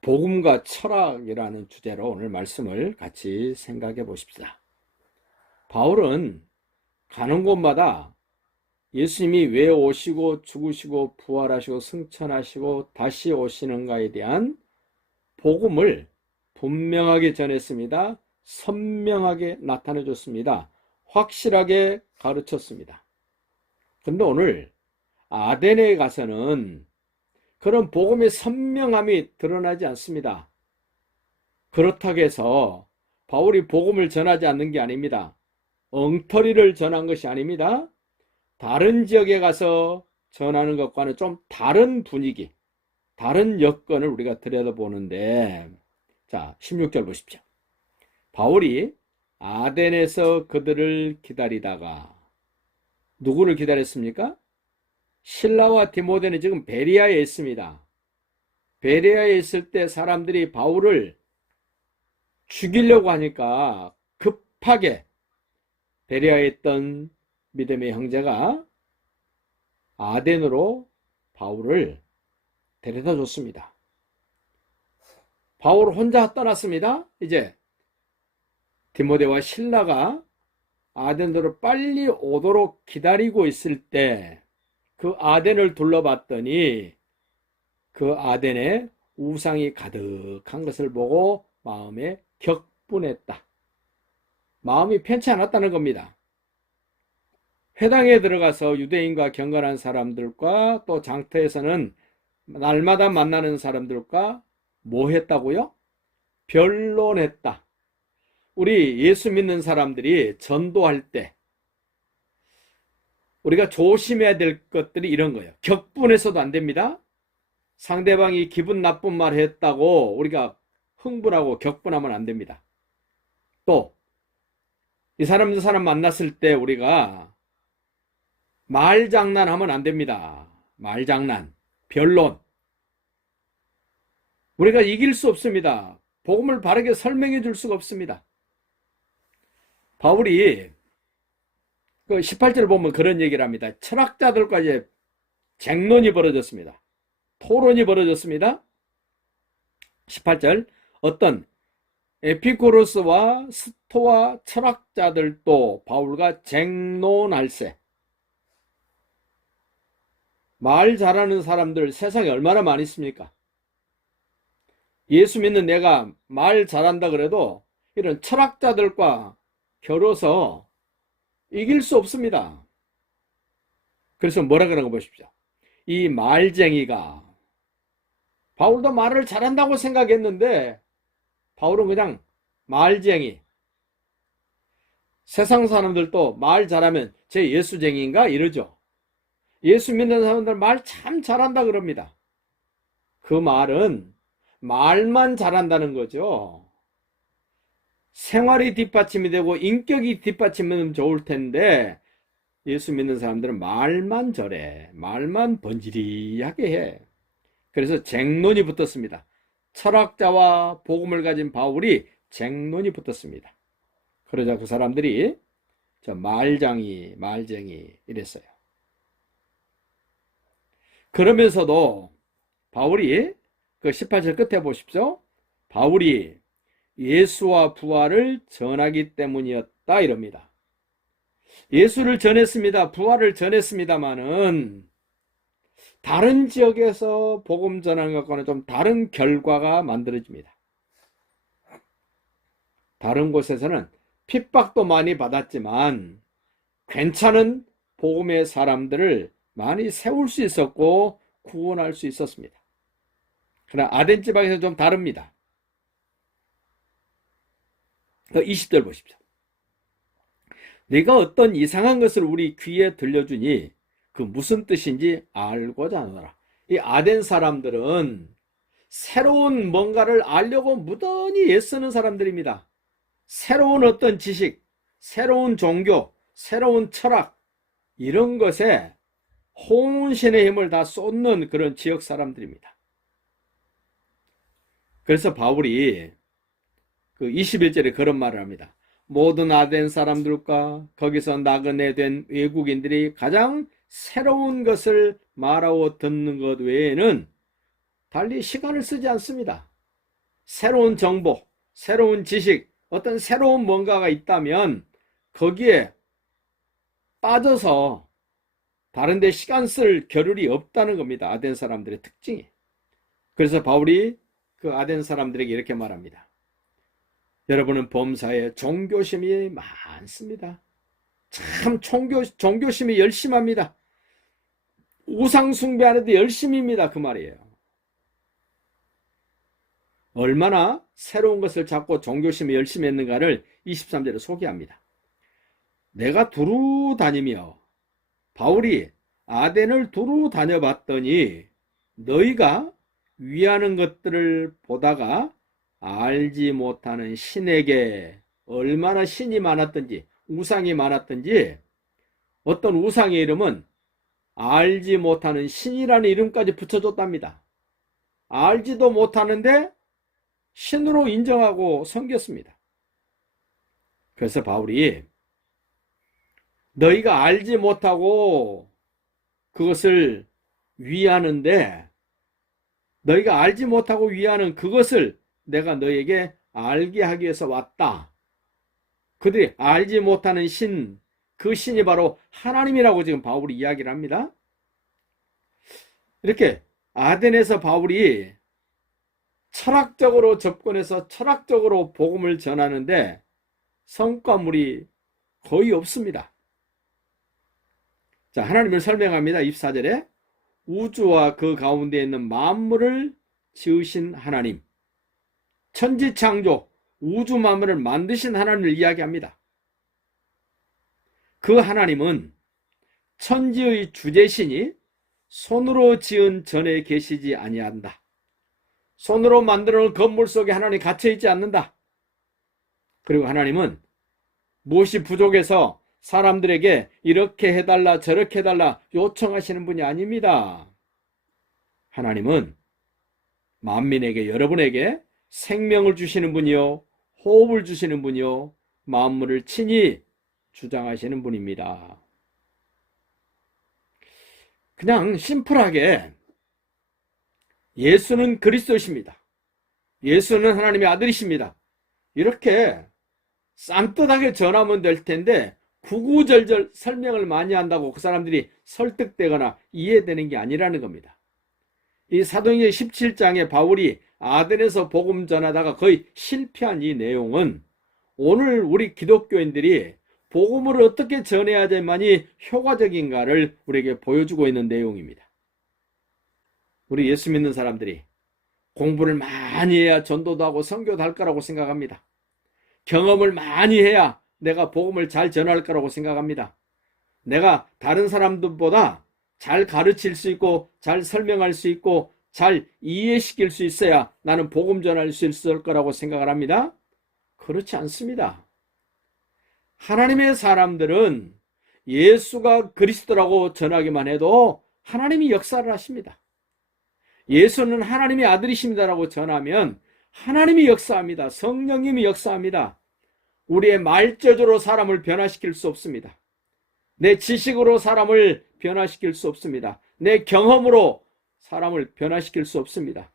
복음과 철학이라는 주제로 오늘 말씀을 같이 생각해 보십시다. 바울은 가는 곳마다 예수님이 왜 오시고 죽으시고 부활하시고 승천하시고 다시 오시는가에 대한 복음을 분명하게 전했습니다. 선명하게 나타내 줬습니다. 확실하게 가르쳤습니다. 그런데 오늘 아덴에 가서는 그런 복음의 선명함이 드러나지 않습니다. 그렇다고 해서 바울이 복음을 전하지 않는 게 아닙니다. 엉터리를 전한 것이 아닙니다. 다른 지역에 가서 전하는 것과는 좀 다른 분위기, 다른 여건을 우리가 들여다보는데, 자, 16절 보십시오. 바울이 아덴에서 그들을 기다리다가 누구를 기다렸습니까? 실라와 디모데는 지금 베레아에 있습니다. 베레아에 있을 때 사람들이 바울을 죽이려고 하니까 급하게 베레아에 있던 믿음의 형제가 아덴으로 바울을 데려다 줬습니다. 바울 혼자 떠났습니다. 이제 디모데와 실라가 아덴으로 빨리 오도록 기다리고 있을 때 그 아덴을 둘러봤더니 그 아덴에 우상이 가득한 것을 보고 마음에 격분했다. 마음이 편치 않았다는 겁니다. 회당에 들어가서 유대인과 경건한 사람들과 또 장터에서는 날마다 만나는 사람들과 뭐 했다고요? 변론했다. 우리 예수 믿는 사람들이 전도할 때 우리가 조심해야 될 것들이 이런 거예요. 격분해서도 안 됩니다. 상대방이 기분 나쁜 말 했다고 우리가 흥분하고 격분하면 안 됩니다. 또 이 사람 저 사람 만났을 때 우리가 말장난하면 안 됩니다. 말장난, 변론. 우리가 이길 수 없습니다. 복음을 바르게 설명해 줄 수가 없습니다. 바울이 그 18절 보면 그런 얘기를 합니다. 철학자들과 이제 쟁론이 벌어졌습니다. 토론이 벌어졌습니다. 18절 어떤 에피쿠로스와 스토아 철학자들도 바울과 쟁론할세. 말 잘하는 사람들 세상에 얼마나 많이 있습니까? 예수 믿는 내가 말 잘한다 그래도 이런 철학자들과 겨뤄서 이길 수 없습니다. 그래서 뭐라 그러는 거 보십시오. 이 말쟁이가 바울도 말을 잘한다고 생각했는데 바울은 그냥 말쟁이. 세상 사람들도 말 잘하면 제 예수쟁이인가 이러죠. 예수 믿는 사람들 말 참 잘한다 그럽니다. 그 말은 말만 잘한다는 거죠. 생활이 뒷받침이 되고 인격이 뒷받침이면 좋을 텐데 예수 믿는 사람들은 말만 저래. 말만 번지르하게 해. 그래서 쟁론이 붙었습니다. 철학자와 복음을 가진 바울이 쟁론이 붙었습니다. 그러자 그 사람들이 저 말쟁이 이랬어요. 그러면서도 바울이 그 18절 끝에 보십시오. 바울이 예수와 부활을 전하기 때문이었다 이럽니다. 예수를 전했습니다. 부활을 전했습니다마는 다른 지역에서 복음 전하는 것과는 좀 다른 결과가 만들어집니다. 다른 곳에서는 핍박도 많이 받았지만 괜찮은 복음의 사람들을 많이 세울 수 있었고 구원할 수 있었습니다. 그러나 아덴 지방에서 좀 다릅니다. 20절 보십시오. 네가 어떤 이상한 것을 우리 귀에 들려주니 그 무슨 뜻인지 알고자 하노라. 이 아덴 사람들은 새로운 뭔가를 알려고 무던히 애쓰는 사람들입니다. 새로운 어떤 지식, 새로운 종교, 새로운 철학 이런 것에 혼신의 힘을 다 쏟는 그런 지역 사람들입니다. 그래서 바울이 그 21절에 그런 말을 합니다. 모든 아덴 사람들과 거기서 나그네 된 외국인들이 가장 새로운 것을 말하고 듣는 것 외에는 달리 시간을 쓰지 않습니다. 새로운 정보, 새로운 지식, 어떤 새로운 뭔가가 있다면 거기에 빠져서 다른 데 시간 쓸 겨를이 없다는 겁니다. 아덴 사람들의 특징이. 그래서 바울이 그 아덴 사람들에게 이렇게 말합니다. 여러분은 범사에 종교심이 많습니다. 참 종교심이 열심합니다. 우상 숭배하는데 열심입니다. 그 말이에요. 얼마나 새로운 것을 찾고 종교심이 열심히 했는가를 23절에 소개합니다. 내가 두루 다니며, 바울이 아덴을 두루 다녀봤더니 너희가 위하는 것들을 보다가 알지 못하는 신에게 얼마나 신이 많았던지, 우상이 많았던지, 어떤 우상의 이름은 알지 못하는 신이라는 이름까지 붙여줬답니다. 알지도 못하는데 신으로 인정하고 섬겼습니다. 그래서 바울이 너희가 알지 못하고 그것을 위하는데, 너희가 알지 못하고 위하는 그것을 내가 너희에게 알게 하기 위해서 왔다. 그들이 알지 못하는 신, 그 신이 바로 하나님이라고 지금 바울이 이야기를 합니다. 이렇게 아덴에서 바울이 철학적으로 접근해서 철학적으로 복음을 전하는데 성과물이 거의 없습니다. 자, 하나님을 설명합니다. 24절에 우주와 그 가운데 있는 만물을 지으신 하나님, 천지창조, 우주 만물을 만드신 하나님을 이야기합니다. 그 하나님은 천지의 주재신이 손으로 지은 전에 계시지 아니한다. 손으로 만들어 놓은 건물 속에 하나님이 갇혀있지 않는다. 그리고 하나님은 무엇이 부족해서 사람들에게 이렇게 해달라 저렇게 해달라 요청하시는 분이 아닙니다. 하나님은 만민에게, 여러분에게 생명을 주시는 분이요, 호흡을 주시는 분이요, 만물을 친히 주장하시는 분입니다. 그냥 심플하게 예수는 그리스도이십니다. 예수는 하나님의 아들이십니다. 이렇게 쌈뜻하게 전하면 될 텐데 구구절절 설명을 많이 한다고 그 사람들이 설득되거나 이해되는 게 아니라는 겁니다. 이 사도행전 17장에 바울이 아덴에서 복음 전하다가 거의 실패한 이 내용은 오늘 우리 기독교인들이 복음을 어떻게 전해야지만이 효과적인가를 우리에게 보여주고 있는 내용입니다. 우리 예수 믿는 사람들이 공부를 많이 해야 전도도 하고 선교도 할 거라고 생각합니다. 경험을 많이 해야 내가 복음을 잘 전할 거라고 생각합니다. 내가 다른 사람들보다 잘 가르칠 수 있고 잘 설명할 수 있고 잘 이해시킬 수 있어야 나는 복음 전할 수 있을 거라고 생각을 합니다. 그렇지 않습니다. 하나님의 사람들은 예수가 그리스도라고 전하기만 해도 하나님이 역사를 하십니다. 예수는 하나님의 아들이십니다라고 전하면 하나님이 역사합니다. 성령님이 역사합니다. 우리의 말재주로 사람을 변화시킬 수 없습니다. 내 지식으로 사람을 변화시킬 수 없습니다. 내 경험으로 사람을 변화시킬 수 없습니다.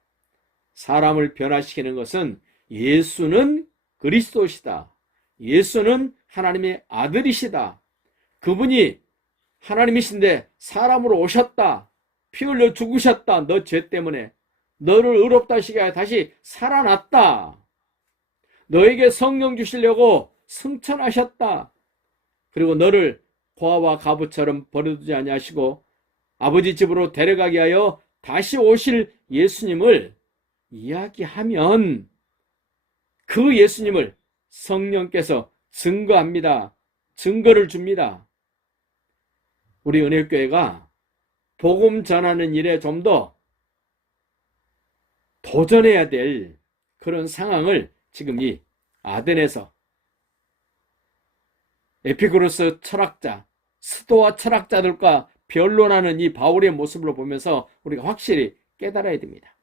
사람을 변화시키는 것은 예수는 그리스도시다. 예수는 하나님의 아들이시다. 그분이 하나님이신데 사람으로 오셨다. 피 흘려 죽으셨다. 너 죄 때문에. 너를 의롭다 하시게 다시 살아났다. 너에게 성령 주시려고 승천하셨다. 그리고 너를 고아와 가부처럼 버려두지 아니하시고 아버지 집으로 데려가게 하여 다시 오실 예수님을 이야기하면 그 예수님을 성령께서 증거합니다. 증거를 줍니다. 우리 은혜교회가 복음 전하는 일에 좀 더 도전해야 될 그런 상황을 지금 이 아덴에서 에피쿠로스 철학자, 스토아 철학자들과 변론하는 이 바울의 모습을 보면서 우리가 확실히 깨달아야 됩니다.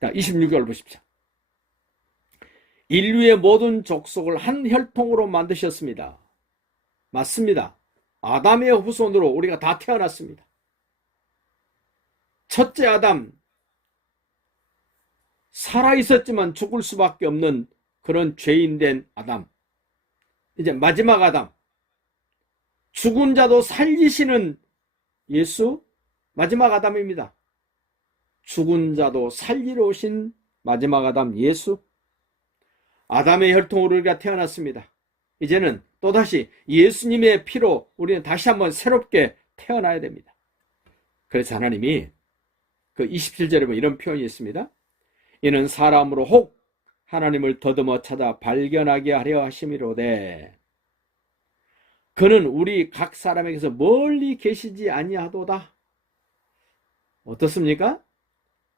자, 26절 보십시오. 인류의 모든 족속을 한 혈통으로 만드셨습니다. 맞습니다. 아담의 후손으로 우리가 다 태어났습니다. 첫째 아담, 살아있었지만 죽을 수밖에 없는 그런 죄인된 아담. 이제 마지막 아담. 죽은 자도 살리시는 예수, 마지막 아담입니다. 죽은 자도 살리러 오신 마지막 아담 예수. 아담의 혈통으로 우리가 태어났습니다. 이제는 또다시 예수님의 피로 우리는 다시 한번 새롭게 태어나야 됩니다. 그래서 하나님이 그 27절에 보면 이런 표현이 있습니다. 이는 사람으로 혹 하나님을 더듬어 찾아 발견하게 하려 하심이로되 그는 우리 각 사람에게서 멀리 계시지 아니하도다. 어떻습니까?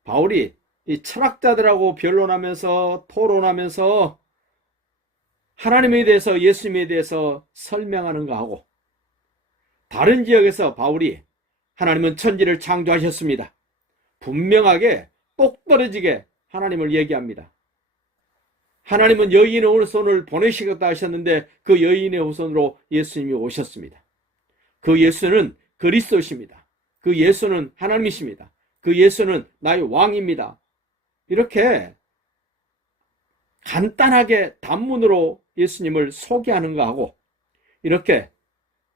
바울이 이 철학자들하고 변론하면서 토론하면서 하나님에 대해서 예수님에 대해서 설명하는 거하고 다른 지역에서 바울이 하나님은 천지를 창조하셨습니다. 분명하게 똑 떨어지게 하나님을 얘기합니다. 하나님은 여인의 후손을 보내시겠다 하셨는데 그 여인의 후손으로 예수님이 오셨습니다. 그 예수는 그리스도십니다. 그 예수는 하나님이십니다. 그 예수는 나의 왕입니다. 이렇게 간단하게 단문으로 예수님을 소개하는 거하고 이렇게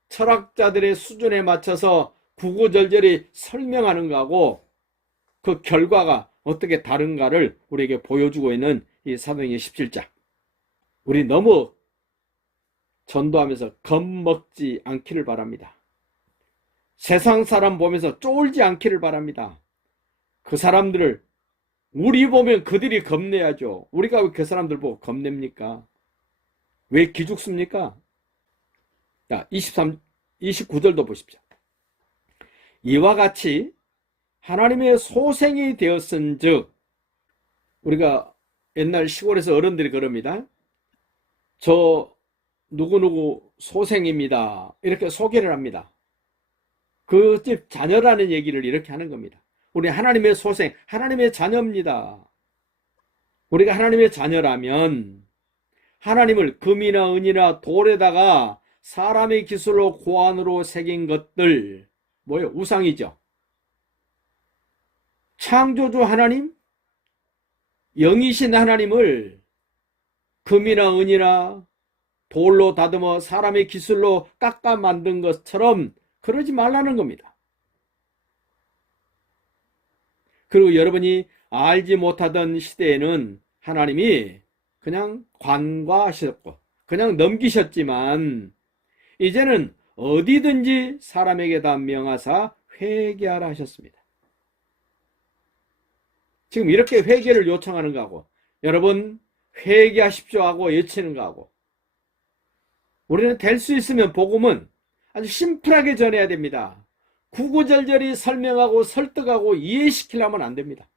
철학자들의 수준에 맞춰서 구구절절히 설명하는 거하고 그 결과가 어떻게 다른가를 우리에게 보여주고 있는 이 사도행전 17장. 우리 너무 전도하면서 겁먹지 않기를 바랍니다. 세상 사람 보면서 쫄지 않기를 바랍니다. 그 사람들을 우리 보면 그들이 겁내야죠. 우리가 왜 그 사람들 보고 겁냅니까? 왜 기죽습니까? 자, 29절도 보십시오. 이와 같이 하나님의 소생이 되었은즉 우리가 옛날 시골에서 어른들이 그럽니다. 저 누구누구 소생입니다. 이렇게 소개를 합니다. 그 집 자녀라는 얘기를 이렇게 하는 겁니다. 우리 하나님의 소생, 하나님의 자녀입니다. 우리가 하나님의 자녀라면 하나님을 금이나 은이나 돌에다가 사람의 기술로 고안으로 새긴 것들, 뭐예요? 우상이죠. 창조주 하나님, 영이신 하나님을 금이나 은이나 돌로 다듬어 사람의 기술로 깎아 만든 것처럼 그러지 말라는 겁니다. 그리고 여러분이 알지 못하던 시대에는 하나님이 그냥 관과하셨고 그냥 넘기셨지만 이제는 어디든지 사람에게 다 명하사 회개하라 하셨습니다. 지금 이렇게 회개를 요청하는 거하고 여러분 회개하십시오 하고 외치는 거하고 우리는 될 수 있으면 복음은 아주 심플하게 전해야 됩니다. 구구절절히 설명하고 설득하고 이해시키려면 안 됩니다.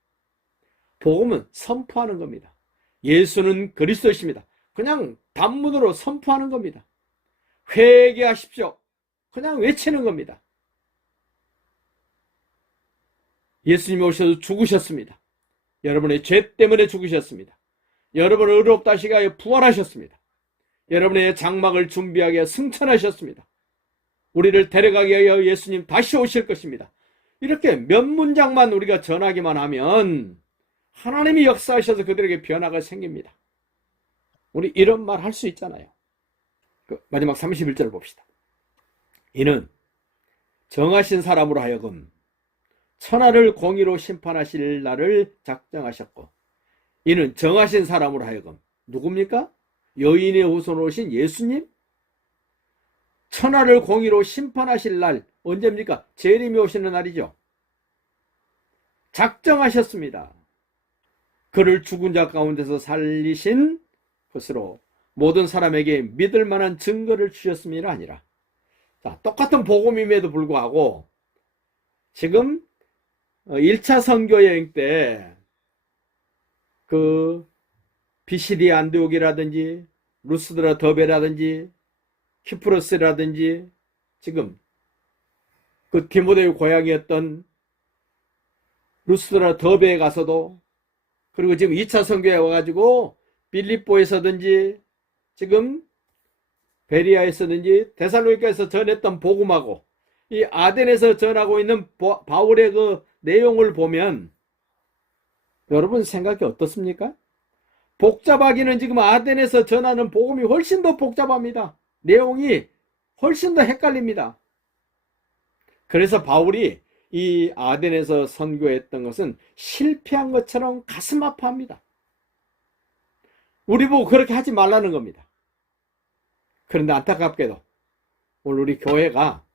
복음은 선포하는 겁니다. 예수는 그리스도이십니다. 그냥 단문으로 선포하는 겁니다. 회개하십시오. 그냥 외치는 겁니다. 예수님이 오셔서 죽으셨습니다. 여러분의 죄 때문에 죽으셨습니다. 여러분을 의롭다 하시기 위하여 부활하셨습니다. 여러분의 장막을 준비하기 위하여 승천하셨습니다. 우리를 데려가기 위하여 예수님 다시 오실 것입니다. 이렇게 몇 문장만 우리가 전하기만 하면 하나님이 역사하셔서 그들에게 변화가 생깁니다. 우리 이런 말 할 수 있잖아요. 마지막 31절을 봅시다. 이는 정하신 사람으로 하여금 천하를 공의로 심판하실 날을 작정하셨고 이는 정하신 사람으로 하여금 누굽니까? 여인의 후손으로 오신 예수님? 천하를 공의로 심판하실 날 언제입니까? 재림이 오시는 날이죠. 작정하셨습니다. 그를 죽은 자 가운데서 살리신 것으로 모든 사람에게 믿을 만한 증거를 주셨음이라 아니라. 자, 똑같은 복음임에도 불구하고 지금 1차 선교 여행 때 그 비시디 안디옥이라든지 루스드라 더베라든지 키프로스라든지 지금 그 디모데의 고향이었던 루스드라 더베에 가서도 그리고 지금 2차 선교에 와가지고 빌립보에서든지 지금 베리아에서든지 데살로니가에서 전했던 복음하고 이 아덴에서 전하고 있는 바울의 그 내용을 보면 여러분 생각이 어떻습니까? 복잡하기는 지금 아덴에서 전하는 복음이 훨씬 더 복잡합니다. 내용이 훨씬 더 헷갈립니다. 그래서 바울이 이 아덴에서 선교했던 것은 실패한 것처럼 가슴 아파합니다. 우리 보고 그렇게 하지 말라는 겁니다. 그런데 안타깝게도 오늘 우리 교회가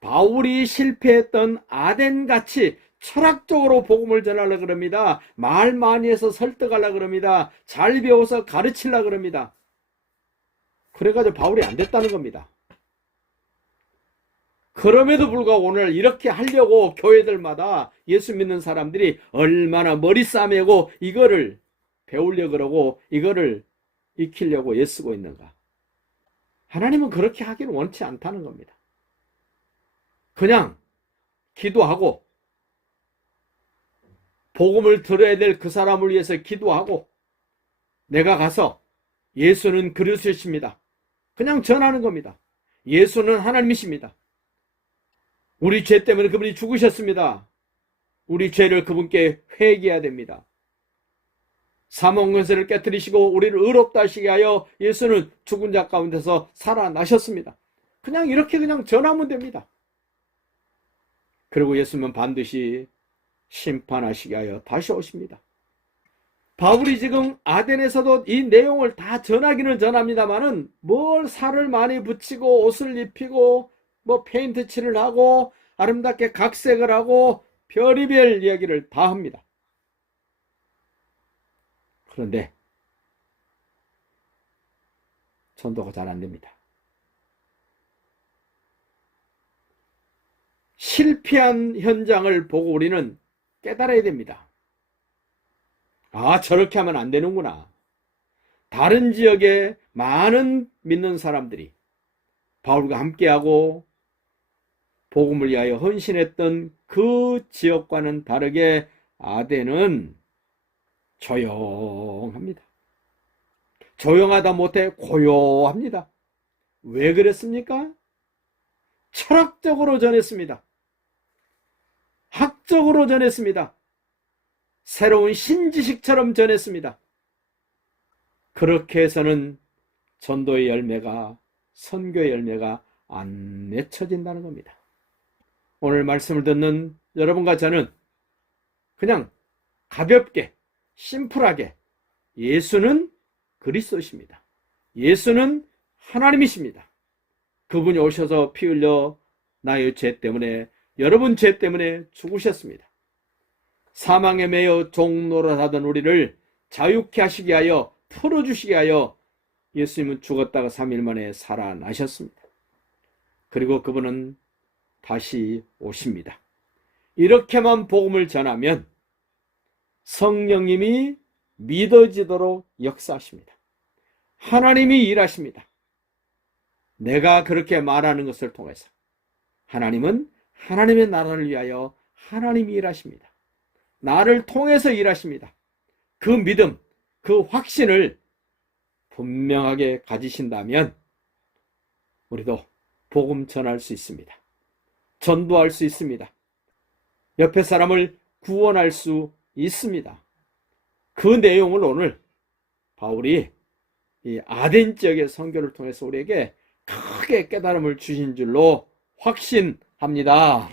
바울이 실패했던 아덴같이 철학적으로 복음을 전하려고 그럽니다. 말 많이 해서 설득하려고 그럽니다. 잘 배워서 가르치려고 그럽니다. 그래가지고 바울이 안 됐다는 겁니다. 그럼에도 불구하고 오늘 이렇게 하려고 교회들마다 예수 믿는 사람들이 얼마나 머리 싸매고 이거를 배우려고 그러고 이거를 익히려고 애쓰고 있는가. 하나님은 그렇게 하기를 원치 않다는 겁니다. 그냥 기도하고 복음을 들어야 될 그 사람을 위해서 기도하고 내가 가서 예수는 그리스도이십니다. 그냥 전하는 겁니다. 예수는 하나님이십니다. 우리 죄 때문에 그분이 죽으셨습니다. 우리 죄를 그분께 회개해야 됩니다. 사망 권세를 깨뜨리시고 우리를 의롭다 하시게 하여 예수는 죽은 자 가운데서 살아나셨습니다. 그냥 이렇게 그냥 전하면 됩니다. 그리고 예수님은 반드시 심판하시게 하여 다시 오십니다. 바울이 지금 아덴에서도 이 내용을 다 전하기는 전합니다만은 뭘 살을 많이 붙이고 옷을 입히고 뭐 페인트 칠을 하고 아름답게 각색을 하고 별의별 이야기를 다 합니다. 그런데 전도가 잘 안 됩니다. 실패한 현장을 보고 우리는 깨달아야 됩니다. 아, 저렇게 하면 안 되는구나. 다른 지역에 많은 믿는 사람들이 바울과 함께하고 복음을 위하여 헌신했던 그 지역과는 다르게 아덴은 조용합니다. 조용하다 못해 고요합니다. 왜 그랬습니까? 철학적으로 전했습니다. 학적으로 전했습니다. 새로운 신지식처럼 전했습니다. 그렇게 해서는 전도의 열매가, 선교의 열매가 안 맺혀진다는 겁니다. 오늘 말씀을 듣는 여러분과 저는 그냥 가볍게, 심플하게 예수는 그리스도이십니다. 예수는 하나님이십니다. 그분이 오셔서 피 흘려 나의 죄 때문에, 여러분 죄 때문에 죽으셨습니다. 사망에 매여 종노릇하던 우리를 자유케 하시게 하여 풀어주시게 하여 예수님은 죽었다가 3일 만에 살아나셨습니다. 그리고 그분은 다시 오십니다. 이렇게만 복음을 전하면 성령님이 믿어지도록 역사하십니다. 하나님이 일하십니다. 내가 그렇게 말하는 것을 통해서 하나님은 하나님의 나라를 위하여 하나님이 일하십니다. 나를 통해서 일하십니다. 그 믿음, 그 확신을 분명하게 가지신다면 우리도 복음 전할 수 있습니다. 전도할 수 있습니다. 옆에 사람을 구원할 수 있습니다. 그 내용을 오늘 바울이 이 아덴 지역의 선교를 통해서 우리에게 크게 깨달음을 주신 줄로 확신합니다.